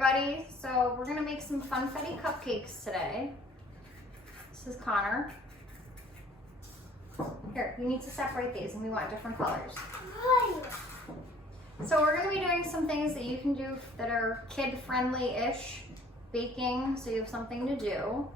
everybody. So we're gonna make some funfetti cupcakes today. This is Connor. Here, you need to separate these and we want different colors. So we're gonna be doing some things that you can do that are kid-friendly-ish baking, so you have something to do.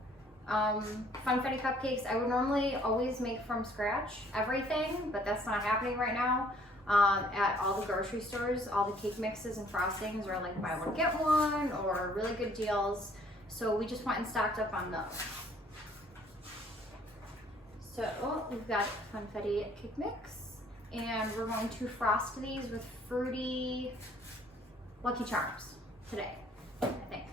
Funfetti cupcakes, I would normally always make from scratch everything, but that's not happening right now. At all the grocery stores, all the cake mixes and frostings are like buy one get one or really good deals. So we just went and stocked up on those. So we've got funfetti cake mix, and we're going to frost these with fruity Lucky Charms today, I think.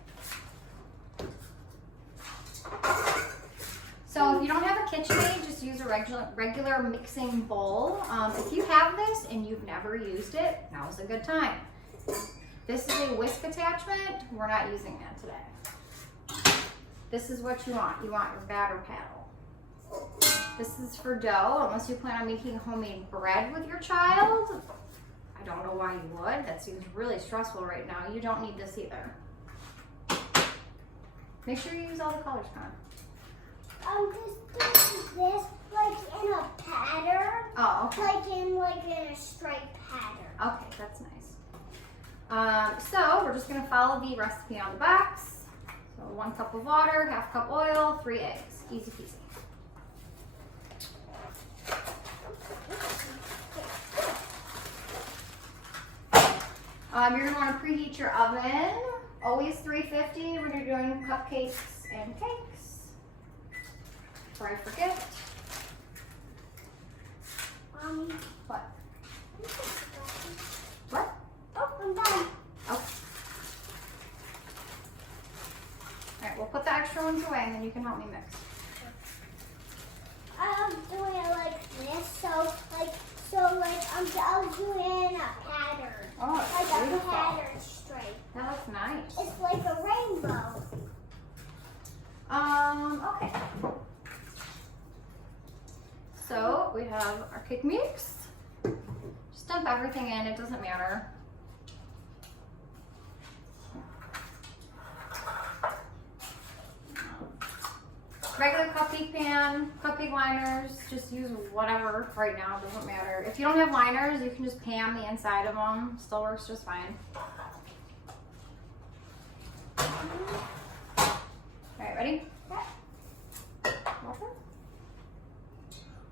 So if you don't have a KitchenAid, just use a regular mixing bowl. If you have this and you've never used it, now's a good time. This is a whisk attachment. We're not using that today. This is what you want. You want your batter paddle. This is for dough, unless you plan on making homemade bread with your child. I don't know why you would. That seems really stressful right now. You don't need this either. Make sure you use all the colors, Con. This like in a pattern. Oh, okay. Like in a striped pattern. Okay, that's nice. So we're just gonna follow the recipe on the box. So 1 cup of water, 1/2 cup oil, 3 eggs. Easy peasy. You're gonna wanna preheat your oven. Always 350 when you're doing cupcakes and cakes. Before I forget. What? What? Oh, I'm done. Oh. Alright, we'll put the extra ones away and then you can help me mix. I'm doing it like this, so I'm doing a pattern. Oh, like beautiful. a pattern stripe. That looks nice. It's like a rainbow. Okay. So we have our cake mix. Just dump everything in, it doesn't matter. Regular cupcake pan, cupcake liners, just use whatever right now, it doesn't matter. If you don't have liners, you can just pan the inside of them, still works just fine. Alright, ready? Yeah. Water?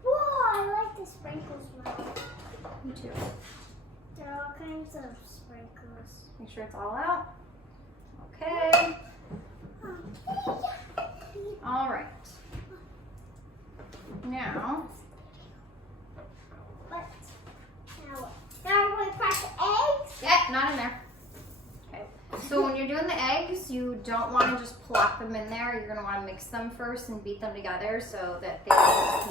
Whoa, I like the sprinkles one. Me too. There are all kinds of sprinkles. Make sure it's all out. Okay. All right. Now. What? Now we're going to crack the eggs? Yeah, not in there. Okay. So when you're doing the eggs, you don't want to just plop them in there. You're going to want to mix them first and beat them together so that they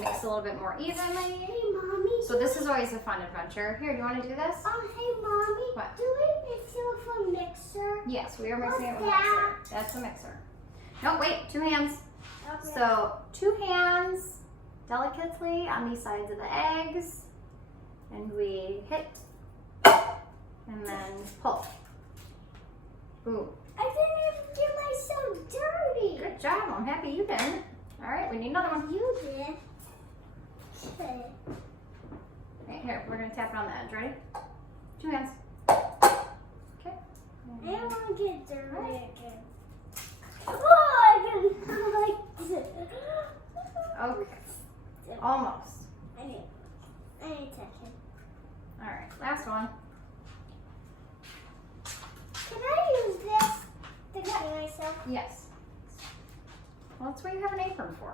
mix a little bit more evenly. Hey, Mommy. So this is always a fun adventure. Here, do you want to do this? Hey, Mommy. What? Do we mix it with a mixer? Yes, we are mixing it with a What's mixer. that? That's a mixer. No, wait, 2 hands. Okay. So 2 hands delicately on these sides of the eggs, and we hit and then pull. Ooh. I didn't even get myself dirty. Good job. I'm happy you did. All right, we need another one. You did. Okay. Right, here, we're going to tap it on the edge. Ready? 2 hands. Okay. I don't want to get dirty again. Oh, I didn't like this. Okay. Almost. I need to touch it. All right, last one. Can I use this to cut myself? Yes. Well, that's what you have an apron for.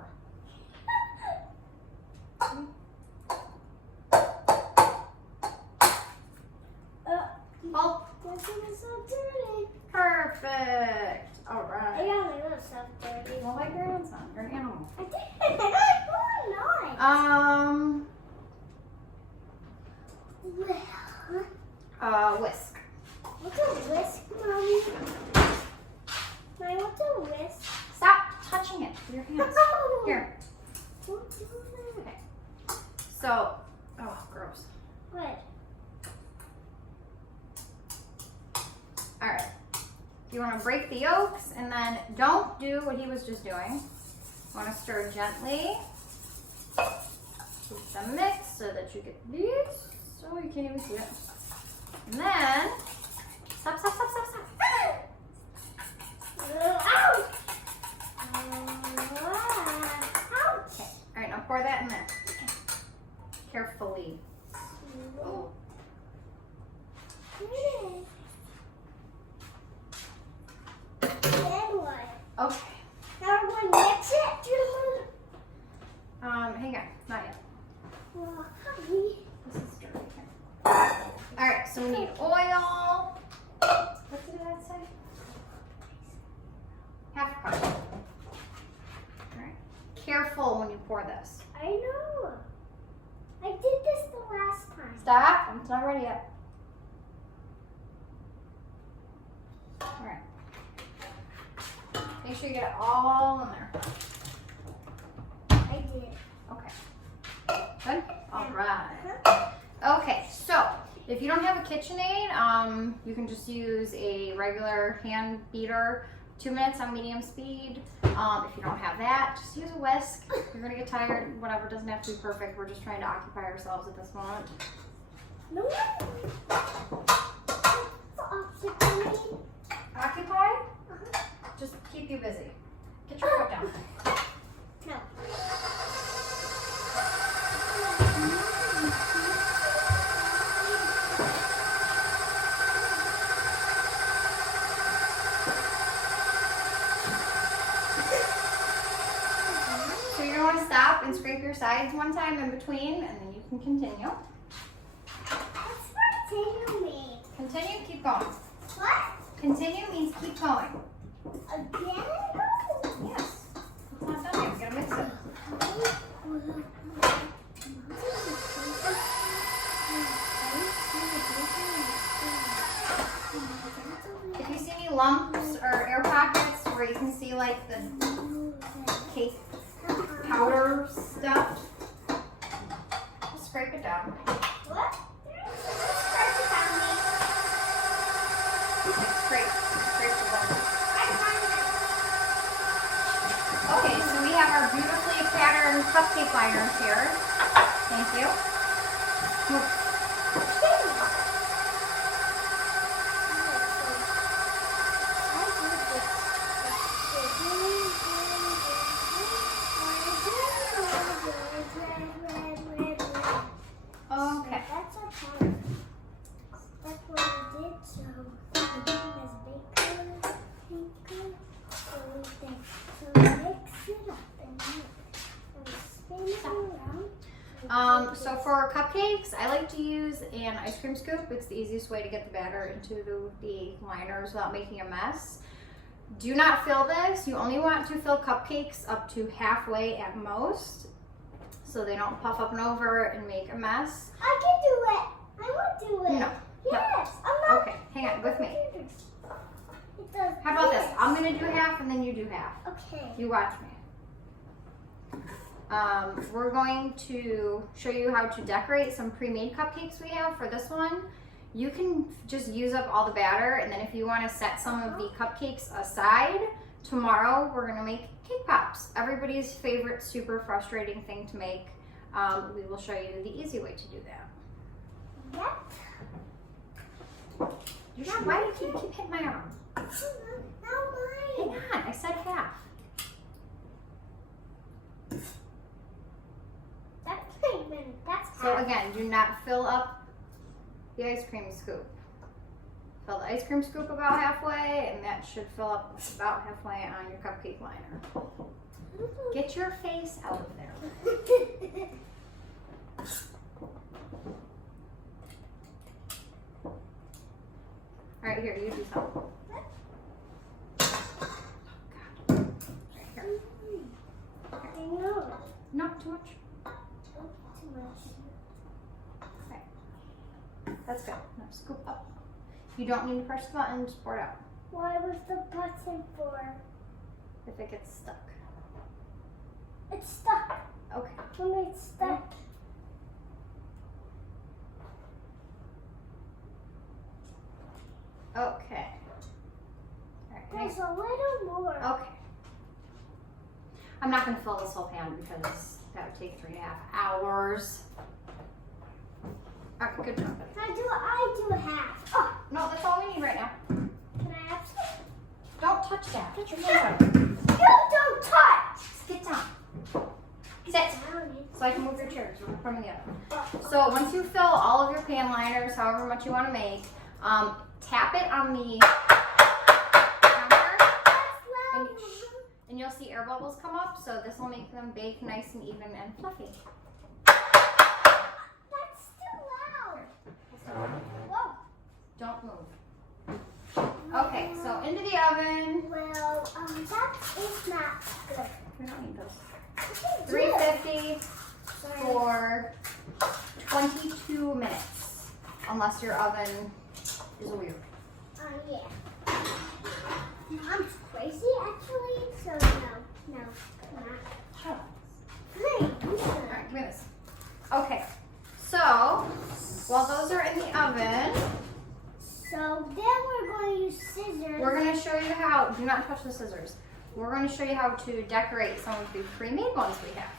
Well, This is so dirty. perfect. All I right. got my little stuff dirty. Well, like your grandson, you're an animal. I did. Oh, nice. Whisk. What's a whisk, Mommy? Mommy, what's a whisk? Stop touching it with your hands. Here. Don't do that. Okay. So, oh, gross. What? All right. You want to break the yolks and then don't do what he was just doing. You want to stir gently. Keep them mixed so that you get these. Oh, you can't even see it. And then, stop. Ouch! Ouch! Okay. All right, now pour that in there. Carefully. Oh. Then what? Okay. Now we're going to mix it. Hang on, not yet. Well, honey. This is dirty. All right, so we need oil. What did that say? Half a cup. All right. Careful when you pour this. I know. I did this the last time. Stop. It's not ready yet. All right. Make sure you get it all in there. I did. Okay. Good? All right. Okay, so if you don't have a KitchenAid, you can just use a regular hand beater, 2 minutes on medium speed. If you don't have that, just use a whisk. You're gonna get tired, whatever, doesn't have to be perfect. We're just trying to occupy ourselves at this moment. No. That's the opposite for me. Occupy? Just keep you busy. Get your foot down. No. So you're gonna want to stop and scrape your sides one time in between, and then you can continue. That's what continue means. Continue, keep going. What? Continue means keep going. Again? Yes. It's not done yet. We gotta mix it. If you see any lumps or air pockets where you can see like the cake powder stuff, just scrape it down. What? Scrape the bottom. Okay, so we have our beautifully patterned cupcake liners here. Thank you. Okay. That's our part. That's what we did. So everything has bacon, pink color, everything. So we mix it up and we spin it around. So for cupcakes, I like to use an ice cream scoop. It's the easiest way to get the batter into the liners without making a mess. Do not fill this. You only want to fill cupcakes up to halfway at most, so they don't puff up and over and make a mess. I can do it. I want to do it. No. Yes. I'm not. Okay, hang on with me. It does. How about this? I'm gonna do half and then you do half. Okay. You watch me. We're going to show you how to decorate some pre-made cupcakes we have for this one. You can just use up all the batter, and then if you want to set some of the cupcakes aside, tomorrow we're going to make cake pops. Everybody's favorite super frustrating thing to make. We will show you the easy way to do that. Yep. Why do you keep hitting my arm? Not Hang mine. on, I said half. That's So again, do not fill up the ice cream scoop. Fill the ice cream scoop about halfway, and that should fill up about halfway on your cupcake liner. Get your face out of there. All right, here, you do some. Oh, God. Right here. I know. Not too much. Too much. Okay. That's good. Now scoop up. You don't need to press the button, just pour it out. Why was the button for? If it gets stuck. It's stuck. Okay. When it's stuck. Okay. There's a little more. Okay. I'm not going to fill this whole pan because that would take 3.5 hours. Okay, good job. I do half. Oh, No, that's all we need right now. can I have some? Don't touch that. Get your hands on it. You don't touch. Sit down. Sit. So I can move your chairs from the oven. So once you fill all of your pan liners, however much you want to make, tap it on the counter, and you'll see air bubbles come up. So this will make them bake nice and even and fluffy. That's still loud. Whoa. Don't move. Okay, so into the oven. Well, that is not good. We don't need those. Okay, 350 for 22 minutes, unless your oven is weird. Yeah. I'm crazy actually, so no, not. Shut up. Please. All right, give me this. Okay, so while those are in the oven, So then we're going to use scissors. we're going to show you how, do not touch the scissors. We're going to show you how to decorate some of the pre-made ones we have.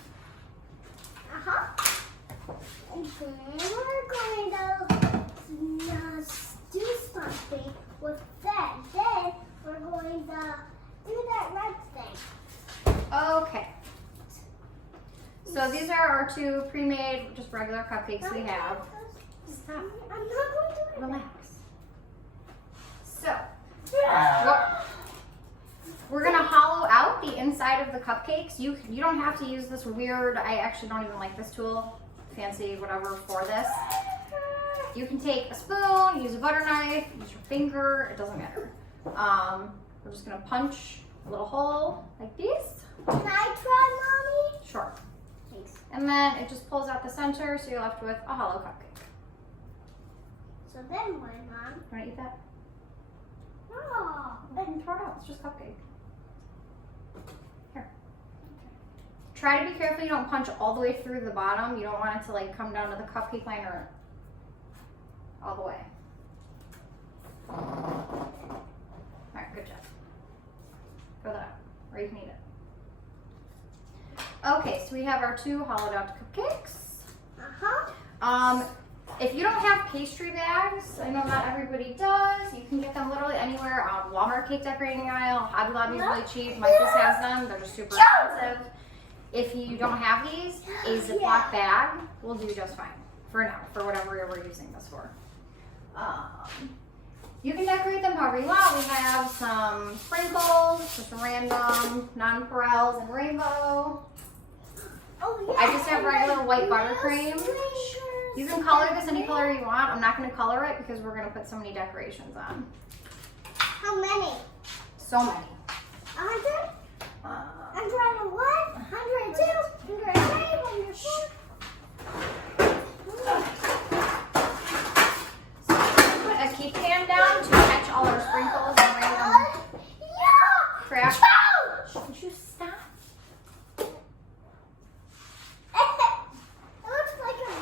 And then we're going to do something with that. Then we're going to do that red thing. Okay. So these are our 2 pre-made, just regular cupcakes we have. Stop. I'm not going to do it. Relax. So, we're gonna hollow out the inside of the cupcakes. You don't have to use this weird, I actually don't even like this tool, fancy whatever for this. You can take a spoon, use a butter knife, use your finger, it doesn't matter. We're just gonna punch a little hole like this. Can I try, Mommy? Sure. Thanks. And then it just pulls out the center, so you're left with a hollow cupcake. So then what, Mom? You wanna eat that? Oh. And throw it out, it's just cupcake. Here. Try to be careful you don't punch all the way through the bottom. You don't want it to like come down to the cupcake liner all the way. Alright, good job. Throw that out, or you can eat it. Okay, so we have our 2 hollowed out cupcakes. If you don't have pastry bags, I know not everybody does, you can get them literally anywhere. Walmart cake decorating aisle, Hobby Lobby's really cheap, Michael's has them, they're just super expensive. If you don't have these, a Ziploc bag will do just fine for now, for whatever we're using this for. You can decorate them however you want. We have some sprinkles, just random nonpareils and rainbow. Oh, yeah. I just have regular white buttercream. You can color this any color you want. I'm not going to color it because we're going to put so many decorations on. How many? So many. 100? 101? 102? 103? 104? Put a cake pan down to catch all our sprinkles and random crap. Should you stop?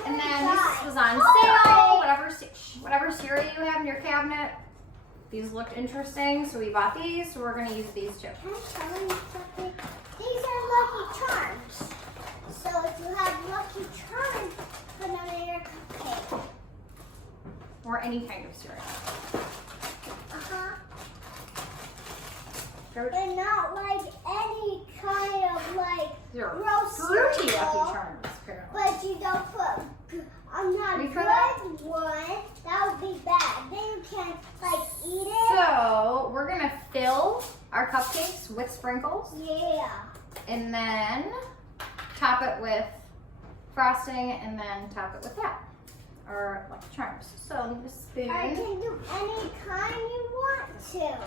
And then this was on sale. Whatever cereal you have in your cabinet. These looked interesting, so we bought these. So we're going to use these too. Can I tell you something? These are Lucky Charms. So if you have Lucky Charms, put them in your cupcake. Or any kind of cereal. And not like any kind of like They're gross fruity cereal. Lucky Charms, apparently. But you don't put not We a try that? good one. That would be bad. Then you can't like eat it. So we're going to fill our cupcakes with sprinkles. Yeah. And then top it with frosting and then top it with that. Or Lucky Charms. So the spoon. Or you can do any kind you want to.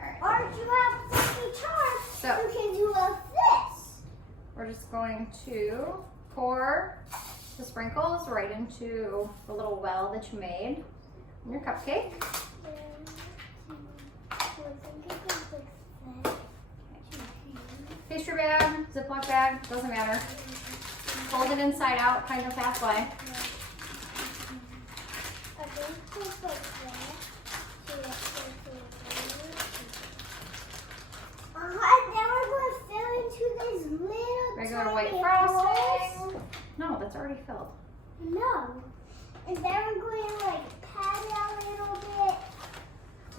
Alright. Or if you have Lucky Charms, So you can do this. we're just going to pour the sprinkles right into the little well that you made in your cupcake. Pastry bag, Ziploc bag, doesn't matter. Fold it inside out, kind of halfway.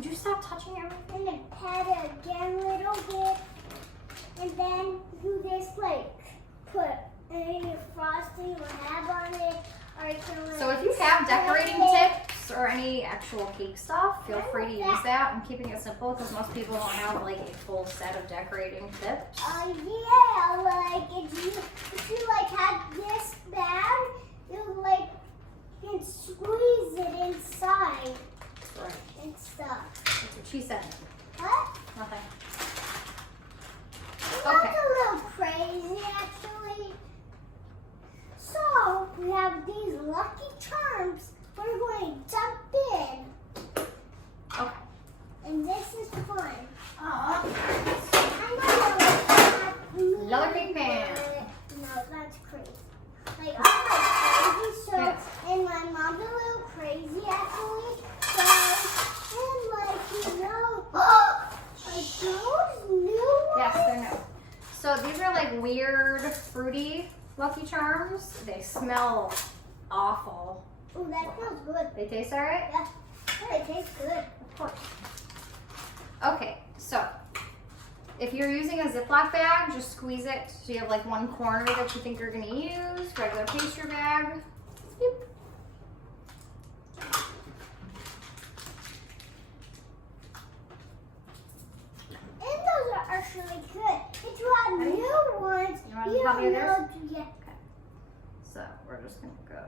Would you stop touching everything? And then pat it again a little bit. And then do this like put any frosting or have on it. Or you can So if you have decorating tips or any actual cake stuff, feel free to use that. I'm keeping it simple because most people don't have like a full set of decorating tips. Yeah, like if you like have this bag, you like can squeeze it inside Right. and stuff. That's what she said. What? Nothing. That's a little crazy actually. So we have these lucky charms. We're going to jump in. Okay. And this is fun. Aw. I know. Another cake pan. No, that's crazy. Like, I'm like crazy, so, Yes. and my mom's a little crazy actually. So, and like, you know, like those new ones. Yes, they're new. So these are like weird, fruity Lucky Charms. They smell awful. Oh, that smells good. They taste alright? Yeah, yeah, it tastes good. Of course. Okay, so if you're using a Ziploc bag, just squeeze it so you have like one corner that you think you're gonna use. Regular pastry bag. Boop. And those are actually good. If you have Ready? new ones, You want you to help me with don't yours? know yet. So we're just gonna go.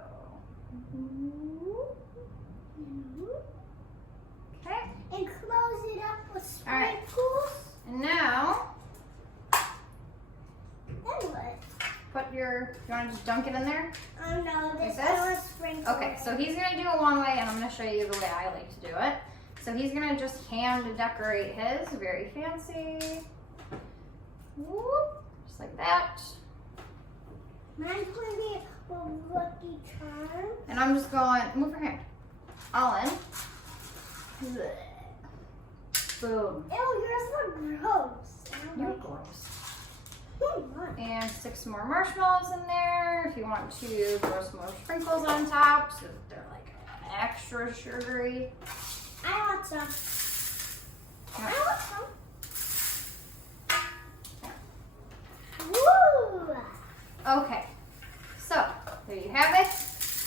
Okay, And close it up with All right. sprinkles. and now Then what? put your, you wanna just dunk it in there? Oh no, this Like this? one was sprinkled. Okay, so he's gonna do it one way and I'm gonna show you the way I like to do it. So he's gonna just hand decorate his, very fancy. Whoop, just like that. Mine's going to be a lucky charm. And I'm just going, move your hand, all in. Boom. Ew, yours look gross. I don't You're like it. gross. Come on. And stick some more marshmallows in there if you want to throw some more sprinkles on top so that they're like extra sugary. I want some. I want some. Woo! Okay, so there you have it.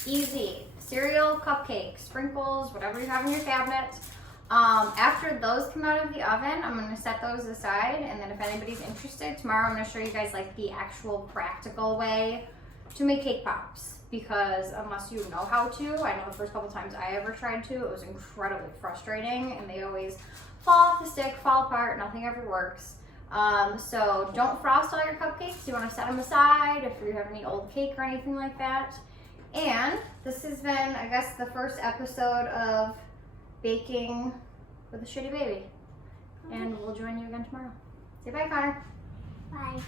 Easy. Cereal, cupcakes, sprinkles, whatever you have in your cabinet. After those come out of the oven, I'm going to set those aside, and then if anybody's interested, tomorrow I'm going to show you guys like the actual practical way to make cake pops. Because unless you know how to, I know the first couple times I ever tried to, it was incredibly frustrating, and they always fall off the stick, fall apart, nothing ever works. So don't frost all your cupcakes. You want to set them aside if you have any old cake or anything like that. And this has been, I guess, the first episode of Baking with a Shitty Baby. And we'll join you again tomorrow. Say bye, Connor. Bye.